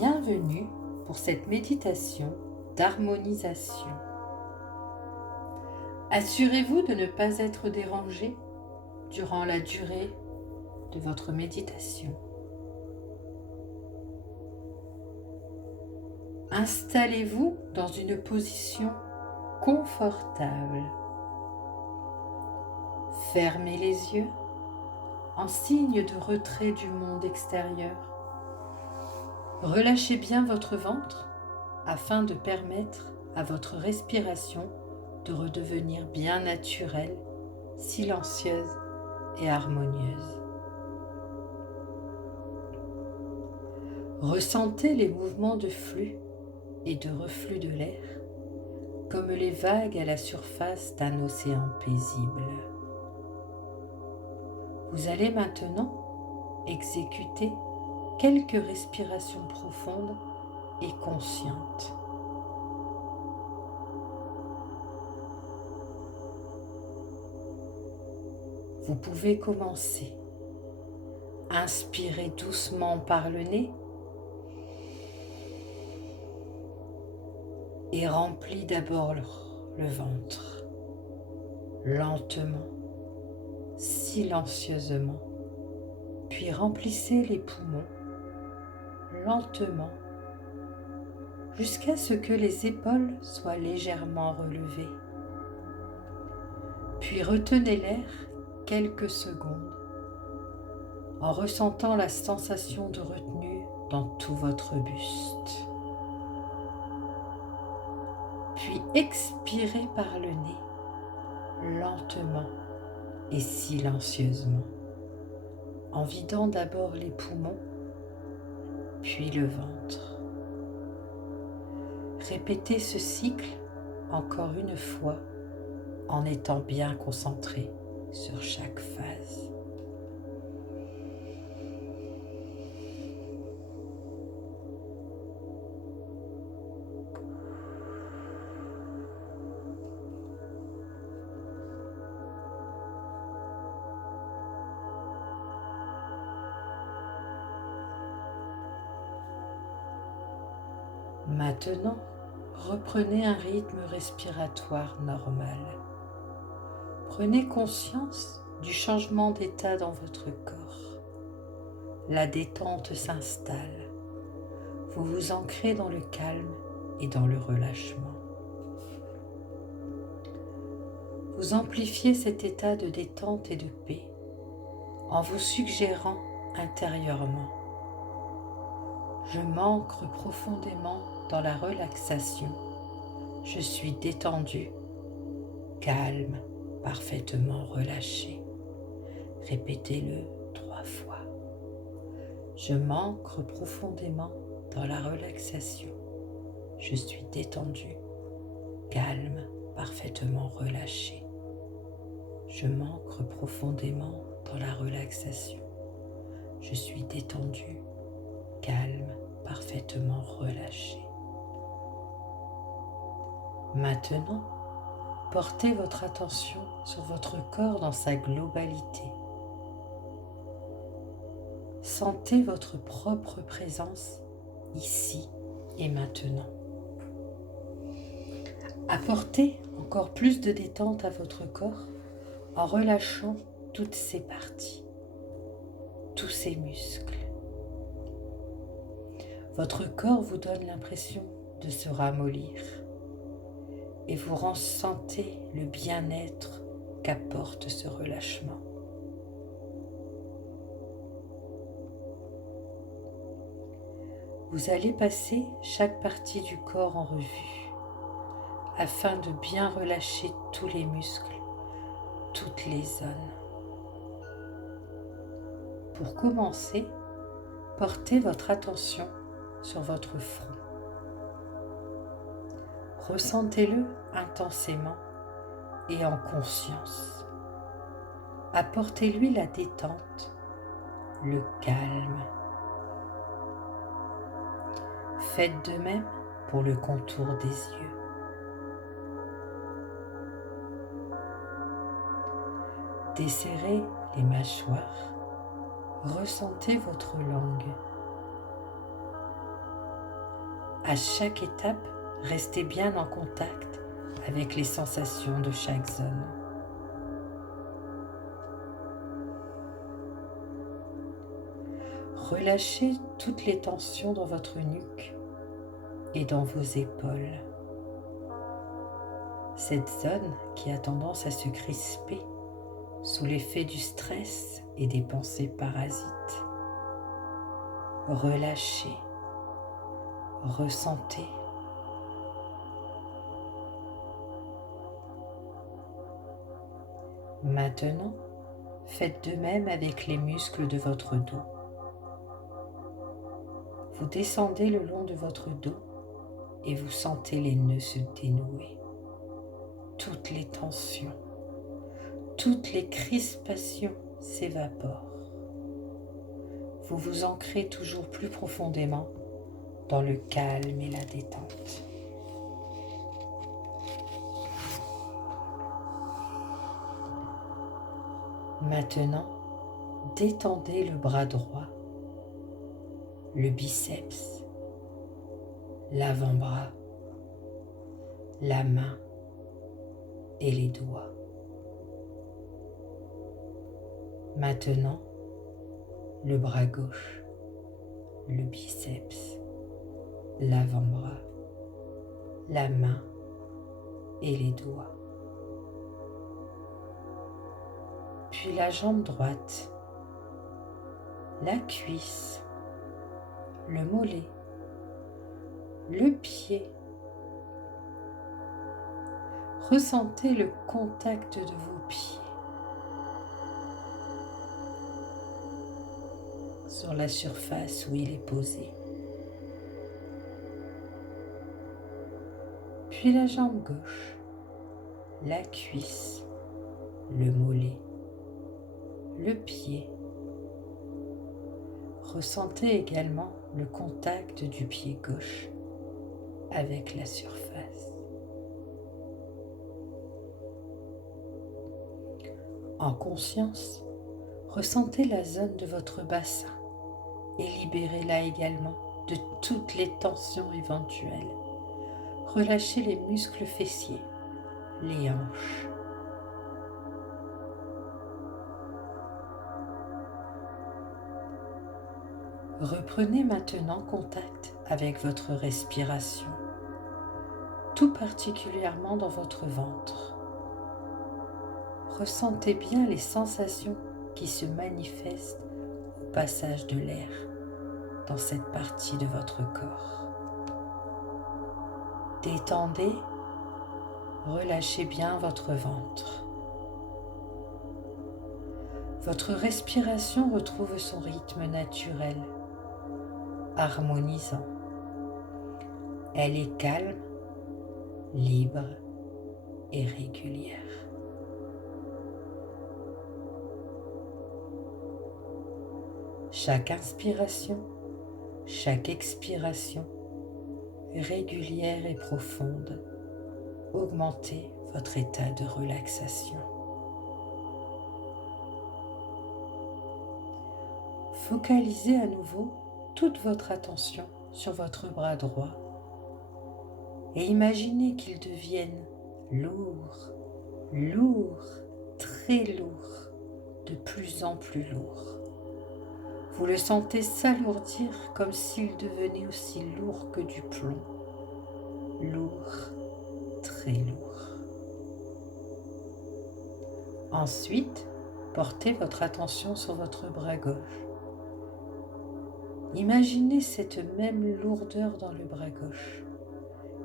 Bienvenue pour cette méditation d'harmonisation. Assurez-vous de ne pas être dérangé durant la durée de votre méditation. Installez-vous dans une position confortable. Fermez les yeux en signe de retrait du monde extérieur. Relâchez bien votre ventre afin de permettre à votre respiration de redevenir bien naturelle, silencieuse et harmonieuse. Ressentez les mouvements de flux et de reflux de l'air comme les vagues à la surface d'un océan paisible. Vous allez maintenant exécuter quelques respirations profondes et conscientes. Vous pouvez commencer. Inspirez doucement par le nez et remplissez d'abord le ventre, lentement, silencieusement, puis remplissez les poumons lentement jusqu'à ce que les épaules soient légèrement relevées. Puis retenez l'air quelques secondes en ressentant la sensation de retenue dans tout votre buste. Puis expirez par le nez, lentement et silencieusement, en vidant d'abord les poumons, puis le ventre. Répétez ce cycle encore une fois en étant bien concentré sur chaque phase. Maintenant, reprenez un rythme respiratoire normal. Prenez conscience du changement d'état dans votre corps. La détente s'installe. Vous vous ancrez dans le calme et dans le relâchement. Vous amplifiez cet état de détente et de paix en vous suggérant intérieurement: je m'ancre profondément dans la relaxation. Je suis détendu, calme, parfaitement relâché. Répétez-le 3 fois. Je m'ancre profondément dans la relaxation. Je suis détendu, calme, parfaitement relâché. Je m'ancre profondément dans la relaxation. Je suis détendu, calme, parfaitement relâché. Maintenant, portez votre attention sur votre corps dans sa globalité. Sentez votre propre présence ici et maintenant. Apportez encore plus de détente à votre corps en relâchant toutes ses parties, tous ses muscles. Votre corps vous donne l'impression de se ramollir et vous ressentez le bien-être qu'apporte ce relâchement. Vous allez passer chaque partie du corps en revue afin de bien relâcher tous les muscles, toutes les zones. Pour commencer, portez votre attention sur votre front. Ressentez-le intensément et en conscience. Apportez-lui la détente, le calme. Faites de même pour le contour des yeux. Desserrez les mâchoires. Ressentez votre langue. À chaque étape, restez bien en contact avec les sensations de chaque zone. Relâchez toutes les tensions dans votre nuque et dans vos épaules. Cette zone qui a tendance à se crisper sous l'effet du stress et des pensées parasites. Relâchez, ressentez. Maintenant, faites de même avec les muscles de votre dos. Vous descendez le long de votre dos et vous sentez les nœuds se dénouer. Toutes les tensions, toutes les crispations s'évaporent. Vous vous ancrez toujours plus profondément dans le calme et la détente. Maintenant, détendez le bras droit, le biceps, l'avant-bras, la main et les doigts. Maintenant, le bras gauche, le biceps, l'avant-bras, la main et les doigts. Puis la jambe droite, la cuisse, le mollet, le pied. Ressentez le contact de vos pieds sur la surface où il est posé. Puis la jambe gauche, la cuisse, le mollet, le pied. Ressentez également le contact du pied gauche avec la surface. En conscience, ressentez la zone de votre bassin et libérez-la également de toutes les tensions éventuelles. Relâchez les muscles fessiers, les hanches. Reprenez maintenant contact avec votre respiration, tout particulièrement dans votre ventre. Ressentez bien les sensations qui se manifestent au passage de l'air dans cette partie de votre corps. Détendez, relâchez bien votre ventre. Votre respiration retrouve son rythme naturel, harmonisant. Elle est calme, libre et régulière. Chaque inspiration, chaque expiration, régulière et profonde, augmentez votre état de relaxation. Focalisez à nouveau toute votre attention sur votre bras droit et imaginez qu'il devienne lourd, lourd, très lourd, de plus en plus lourd. Vous le sentez s'alourdir comme s'il devenait aussi lourd que du plomb. Lourd, très lourd. Ensuite, portez votre attention sur votre bras gauche. Imaginez cette même lourdeur dans le bras gauche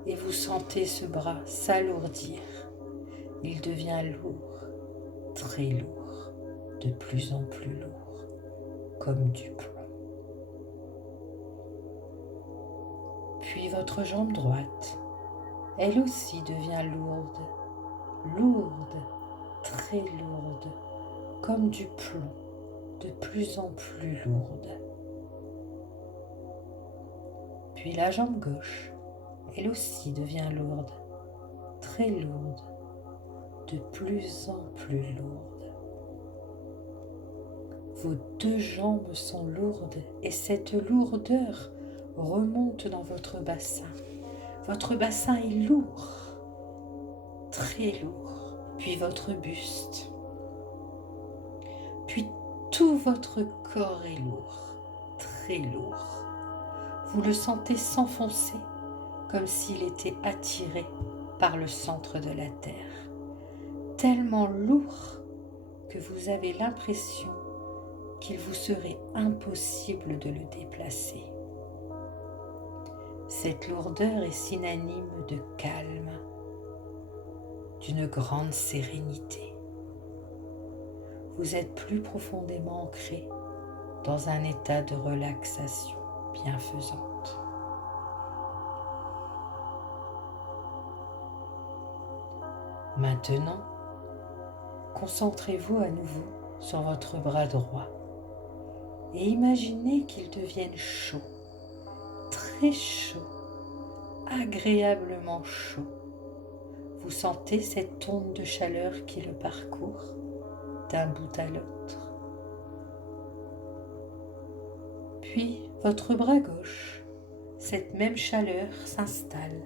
et vous sentez ce bras s'alourdir. Il devient lourd, très lourd, de plus en plus lourd, comme du plomb. Puis votre jambe droite, elle aussi devient lourde, lourde, très lourde, comme du plomb, de plus en plus lourde. Puis la jambe gauche, elle aussi devient lourde, très lourde, de plus en plus lourde. Vos deux jambes sont lourdes et cette lourdeur remonte dans votre bassin. Votre bassin est lourd, très lourd, puis votre buste, puis tout votre corps est lourd, très lourd. Vous le sentez s'enfoncer comme s'il était attiré par le centre de la terre, tellement lourd que vous avez l'impression qu'il vous serait impossible de le déplacer. Cette lourdeur est synonyme de calme, d'une grande sérénité. Vous êtes plus profondément ancré dans un état de relaxation bienfaisante. Maintenant, concentrez-vous à nouveau sur votre bras droit et imaginez qu'il devienne chaud, très chaud, agréablement chaud. Vous sentez cette onde de chaleur qui le parcourt d'un bout à l'autre. Puis votre bras gauche, cette même chaleur s'installe.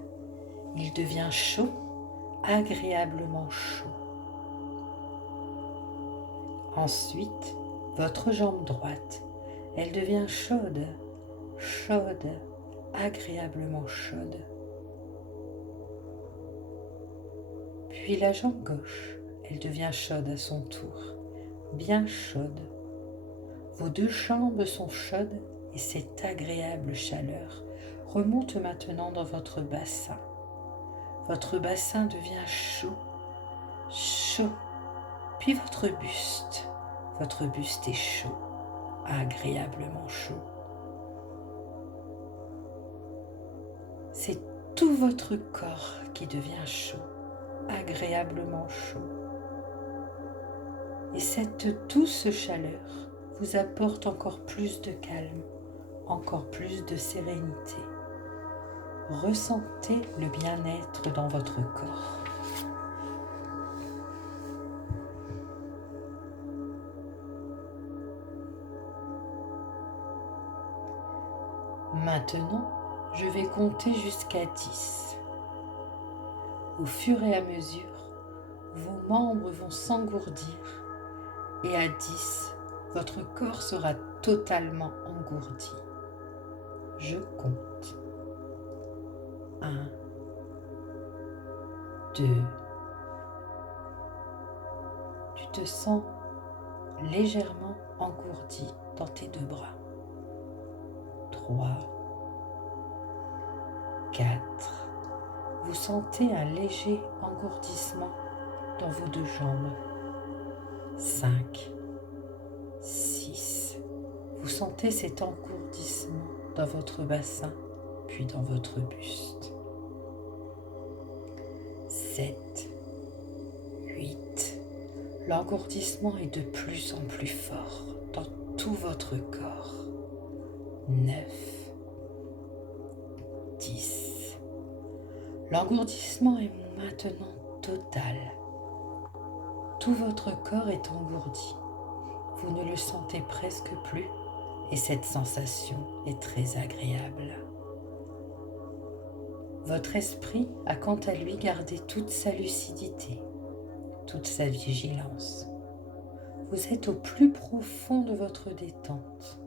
Il devient chaud, agréablement chaud. Ensuite, votre jambe droite, elle devient chaude, chaude, agréablement chaude. Puis la jambe gauche, elle devient chaude à son tour, bien chaude. Vos deux jambes sont chaudes et cette agréable chaleur remonte maintenant dans votre bassin. Votre bassin devient chaud, chaud. Puis votre buste est chaud, agréablement chaud. C'est tout votre corps qui devient chaud, agréablement chaud. Et cette douce chaleur vous apporte encore plus de calme, encore plus de sérénité. Ressentez le bien-être dans votre corps. Maintenant, je vais compter jusqu'à 10. Au fur et à mesure, vos membres vont s'engourdir et à 10, votre corps sera totalement engourdi. Je compte. 1, 2. Tu te sens légèrement engourdi dans tes deux bras. 3, 4. Vous sentez un léger engourdissement dans vos deux jambes. 5, 6. Vous sentez cet engourdissement dans votre bassin, puis dans votre buste. 7, 8. L'engourdissement est de plus en plus fort dans tout votre corps. 9, 10. L'engourdissement est maintenant total. Tout votre corps est engourdi. Vous ne le sentez presque plus et cette sensation est très agréable. Votre esprit a quant à lui gardé toute sa lucidité, toute sa vigilance. Vous êtes au plus profond de votre détente.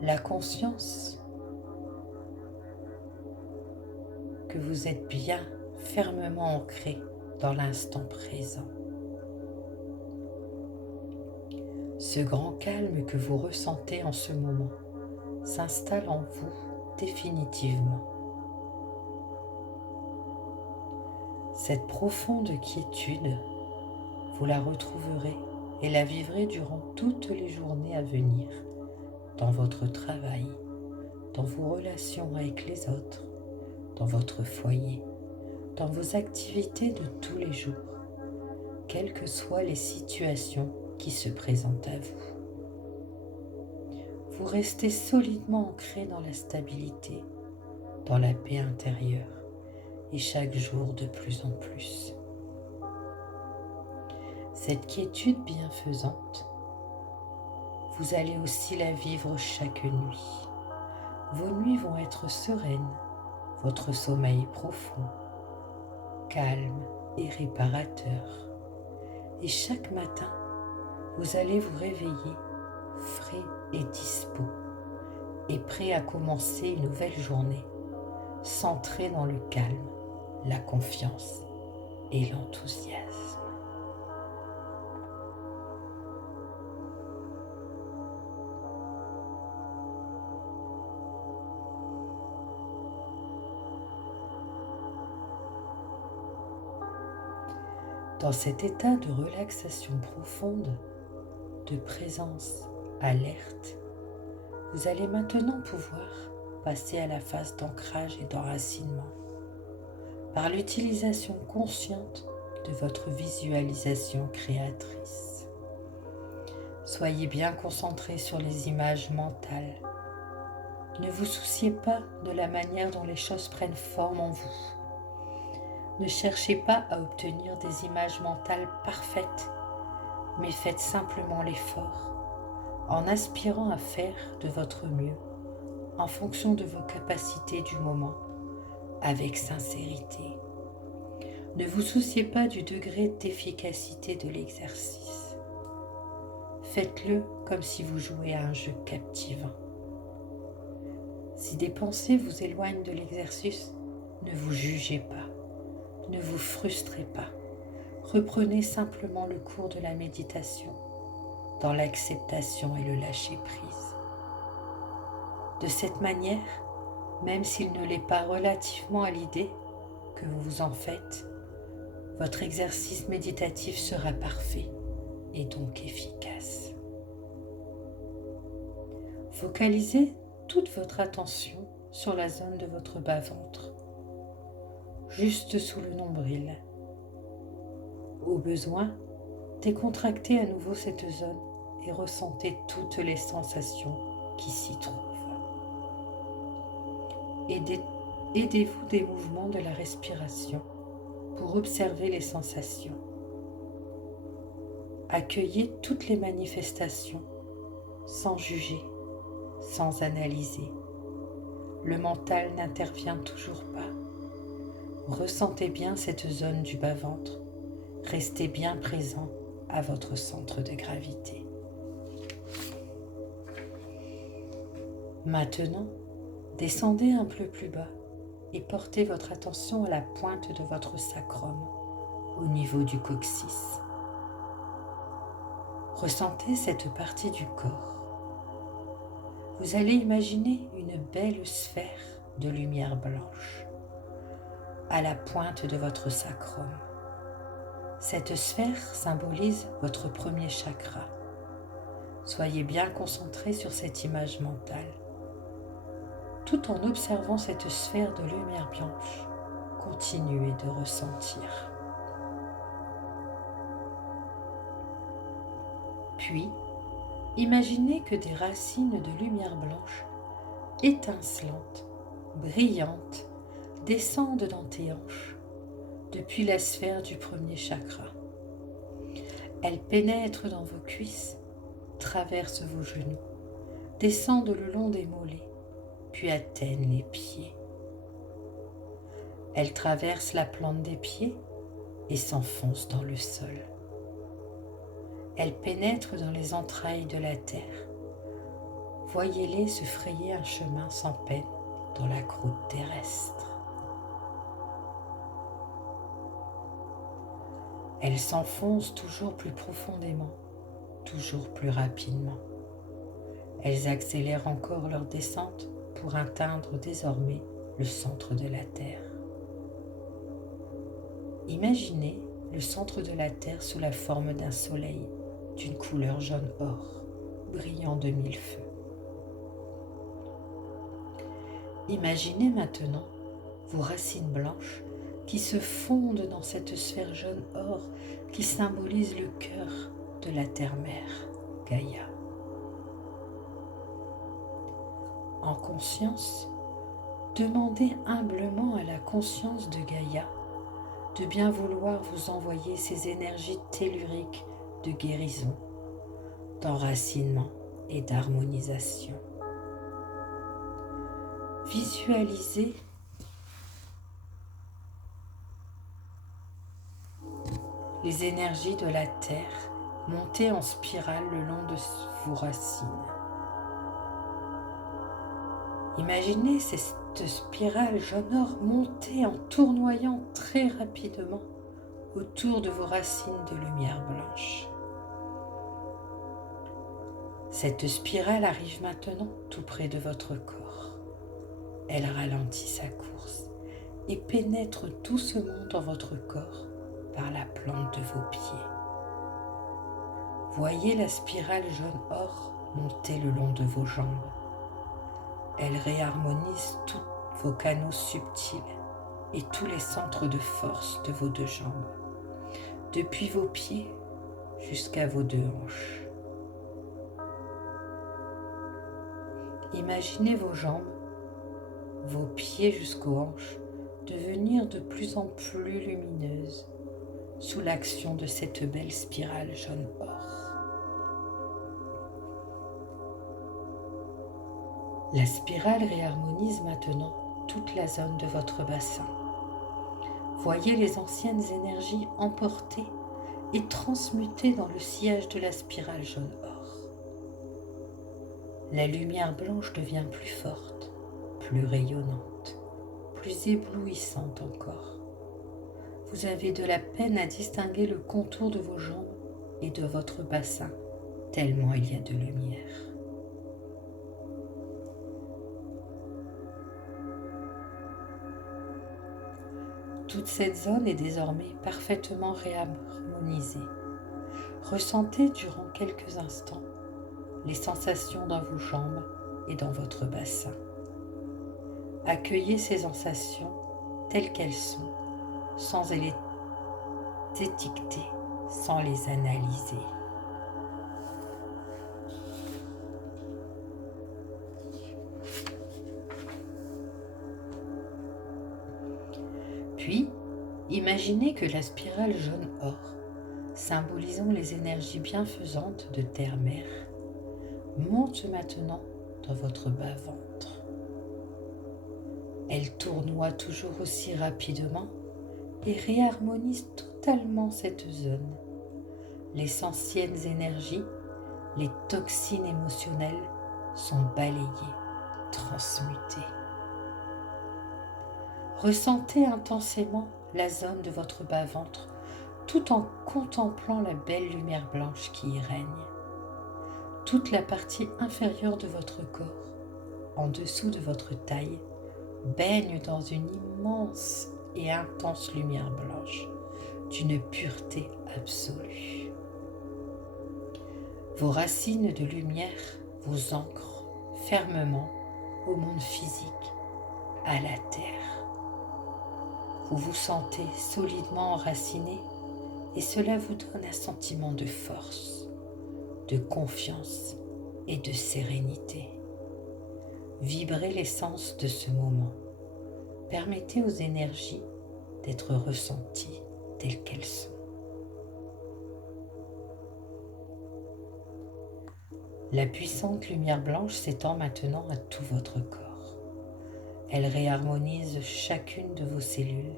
La conscience que vous êtes bien fermement ancré dans l'instant présent. Ce grand calme que vous ressentez en ce moment s'installe en vous définitivement. Cette profonde quiétude, vous la retrouverez et la vivrez durant toutes les journées à venir, dans votre travail, dans vos relations avec les autres, dans votre foyer, dans vos activités de tous les jours, quelles que soient les situations qui se présentent à vous. Vous restez solidement ancré dans la stabilité, dans la paix intérieure, et chaque jour de plus en plus. Cette quiétude bienfaisante, vous allez aussi la vivre chaque nuit. vos nuits vont être sereines, votre sommeil profond, calme et réparateur. Et chaque matin, vous allez vous réveiller frais et dispo, et prêt à commencer une nouvelle journée, centré dans le calme, la confiance et l'enthousiasme. Dans cet état de relaxation profonde, de présence alerte, vous allez maintenant pouvoir passer à la phase d'ancrage et d'enracinement par l'utilisation consciente de votre visualisation créatrice. Soyez bien concentré sur les images mentales. Ne vous souciez pas de la manière dont les choses prennent forme en vous. Ne cherchez pas à obtenir des images mentales parfaites, mais faites simplement l'effort en aspirant à faire de votre mieux en fonction de vos capacités du moment, avec sincérité. Ne vous souciez pas du degré d'efficacité de l'exercice. Faites-le comme si vous jouiez à un jeu captivant. Si des pensées vous éloignent de l'exercice, ne vous jugez pas, ne vous frustrez pas. Reprenez simplement le cours de la méditation dans l'acceptation et le lâcher-prise. De cette manière, même s'il ne l'est pas relativement à l'idée que vous vous en faites, votre exercice méditatif sera parfait et donc efficace. Focalisez toute votre attention sur la zone de votre bas-ventre, juste sous le nombril. Au besoin, décontractez à nouveau cette zone et ressentez toutes les sensations qui s'y trouvent. Aidez-vous des mouvements de la respiration pour observer les sensations. Accueillez toutes les manifestations sans juger, sans analyser. Le mental n'intervient toujours pas. Ressentez bien cette zone du bas-ventre. Restez bien présent à votre centre de gravité. Maintenant, descendez un peu plus bas et portez votre attention à la pointe de votre sacrum, au niveau du coccyx. Ressentez cette partie du corps. Vous allez imaginer une belle sphère de lumière blanche à la pointe de votre sacrum. Cette sphère symbolise votre premier chakra. Soyez bien concentré sur cette image mentale. Tout en observant cette sphère de lumière blanche, continuez de ressentir. Puis, imaginez que des racines de lumière blanche, étincelantes, brillantes, descendent dans tes hanches, depuis la sphère du premier chakra. Elles pénètrent dans vos cuisses, traversent vos genoux, descendent le long des mollets, puis atteignent les pieds. Elles traversent la plante des pieds et s'enfoncent dans le sol. Elles pénètrent dans les entrailles de la terre. Voyez-les se frayer un chemin sans peine dans la croûte terrestre. Elles s'enfoncent toujours plus profondément, toujours plus rapidement. Elles accélèrent encore leur descente pour atteindre désormais le centre de la Terre. Imaginez le centre de la Terre sous la forme d'un soleil d'une couleur jaune or, brillant de mille feux. Imaginez maintenant vos racines blanches qui se fondent dans cette sphère jaune or qui symbolise le cœur de la terre-mère, Gaïa. En conscience, demandez humblement à la conscience de Gaïa de bien vouloir vous envoyer ces énergies telluriques de guérison, d'enracinement et d'harmonisation. visualisez les énergies de la Terre monter en spirale le long de vos racines. Imaginez cette spirale jaune-or monter en tournoyant très rapidement autour de vos racines de lumière blanche. Cette spirale arrive maintenant tout près de votre corps. Elle ralentit sa course et pénètre doucement dans votre corps par la plante de vos pieds. Voyez la spirale jaune-or monter le long de vos jambes. Elle réharmonise tous vos canaux subtils et tous les centres de force de vos deux jambes, depuis vos pieds jusqu'à vos deux hanches. Imaginez vos jambes, vos pieds jusqu'aux hanches devenir de plus en plus lumineuses sous l'action de cette belle spirale jaune-or. La spirale réharmonise maintenant toute la zone de votre bassin. Voyez les anciennes énergies emportées et transmutées dans le sillage de la spirale jaune-or. La lumière blanche devient plus forte, plus rayonnante, plus éblouissante encore. Vous avez de la peine à distinguer le contour de vos jambes et de votre bassin, tellement il y a de lumière. Toute cette zone est désormais parfaitement réharmonisée. Ressentez durant quelques instants les sensations dans vos jambes et dans votre bassin. Accueillez ces sensations telles qu'elles sont, sans les étiqueter, sans les analyser. Puis, imaginez que la spirale jaune-or, symbolisant les énergies bienfaisantes de terre-mer, monte maintenant dans votre bas-ventre. Elle tournoie toujours aussi rapidement et réharmonise totalement cette zone. Les anciennes énergies, les toxines émotionnelles sont balayées, transmutées. Ressentez intensément la zone de votre bas-ventre tout en contemplant la belle lumière blanche qui y règne. Toute la partie inférieure de votre corps, en dessous de votre taille, baigne dans une immense et intense lumière blanche, d'une pureté absolue. Vos racines de lumière vous ancrent fermement au monde physique, à la terre. Vous vous sentez solidement enraciné et cela vous donne un sentiment de force, de confiance et de sérénité. Vibrez l'essence de ce moment. Permettez aux énergies d'être ressenties telles qu'elles sont. La puissante lumière blanche s'étend maintenant à tout votre corps. Elle réharmonise chacune de vos cellules,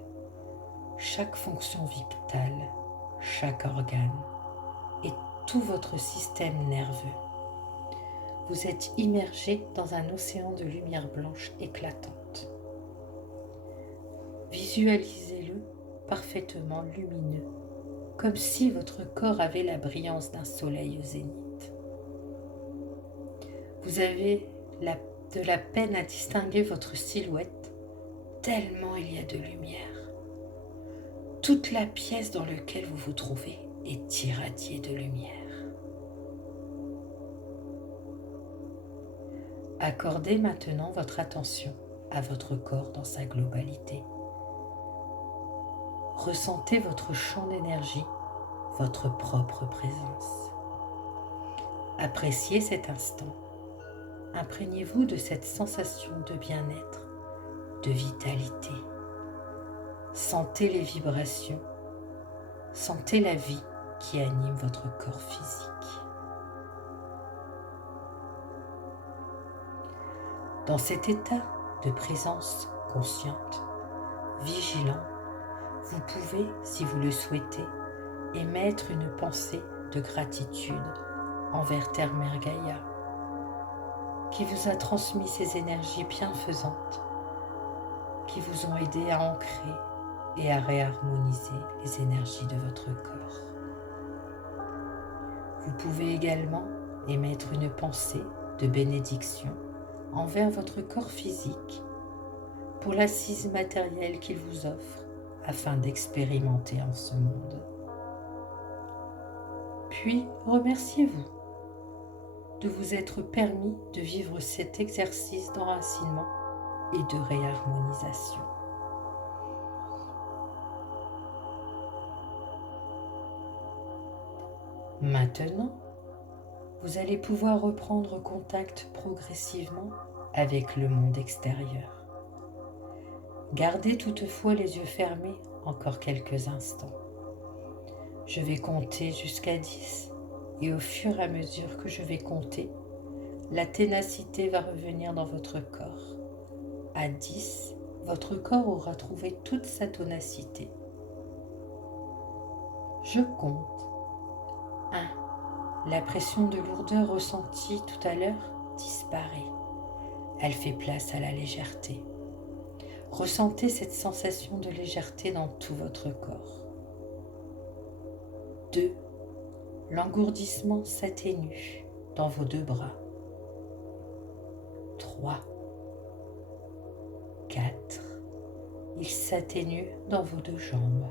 chaque fonction vitale, chaque organe et tout votre système nerveux. Vous êtes immergé dans un océan de lumière blanche éclatante. Visualisez-le parfaitement lumineux, comme si votre corps avait la brillance d'un soleil au zénith. Vous avez de la peine à distinguer votre silhouette, tellement il y a de lumière. Toute la pièce dans laquelle vous vous trouvez est irradiée de lumière. Accordez maintenant votre attention à votre corps dans sa globalité. Ressentez votre champ d'énergie, votre propre présence. Appréciez cet instant. Imprégnez-vous de cette sensation de bien-être, de vitalité. Sentez les vibrations, sentez la vie qui anime votre corps physique. Dans cet état de présence consciente, vigilant, vous pouvez, si vous le souhaitez, émettre une pensée de gratitude envers Terre-Mère Gaïa, qui vous a transmis ces énergies bienfaisantes, qui vous ont aidé à ancrer et à réharmoniser les énergies de votre corps. Vous pouvez également émettre une pensée de bénédiction envers votre corps physique pour l'assise matérielle qu'il vous offre afin d'expérimenter en ce monde. Puis remerciez-vous de vous être permis de vivre cet exercice d'enracinement et de réharmonisation. Maintenant, vous allez pouvoir reprendre contact progressivement avec le monde extérieur. Gardez toutefois les yeux fermés encore quelques instants. Je vais compter jusqu'à 10 et au fur et à mesure que je vais compter, la ténacité va revenir dans votre corps. À 10, votre corps aura trouvé toute sa tonacité. Je compte. 1. La pression de lourdeur ressentie tout à l'heure disparaît. Elle fait place à la légèreté. Ressentez cette sensation de légèreté dans tout votre corps. 2. L'engourdissement s'atténue dans vos deux bras. 3. 4. Il s'atténue dans vos deux jambes.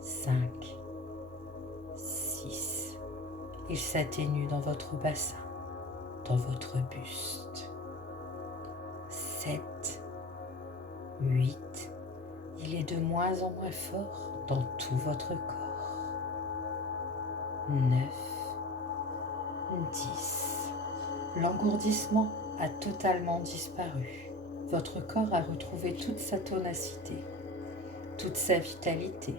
5. 6. Il s'atténue dans votre bassin, dans votre buste. 7. 8. Il est de moins en moins fort dans tout votre corps. 9. 10. L'engourdissement a totalement disparu. Votre corps a retrouvé toute sa tonacité, toute sa vitalité.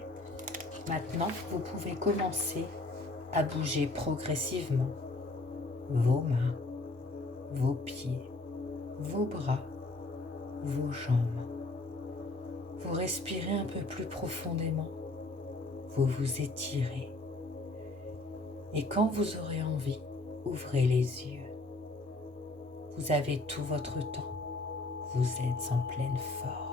Maintenant, vous pouvez commencer à bouger progressivement vos mains, vos pieds, vos bras, vos jambes. Vous respirez un peu plus profondément, vous vous étirez. Et quand vous aurez envie, ouvrez les yeux. Vous avez tout votre temps, vous êtes en pleine forme.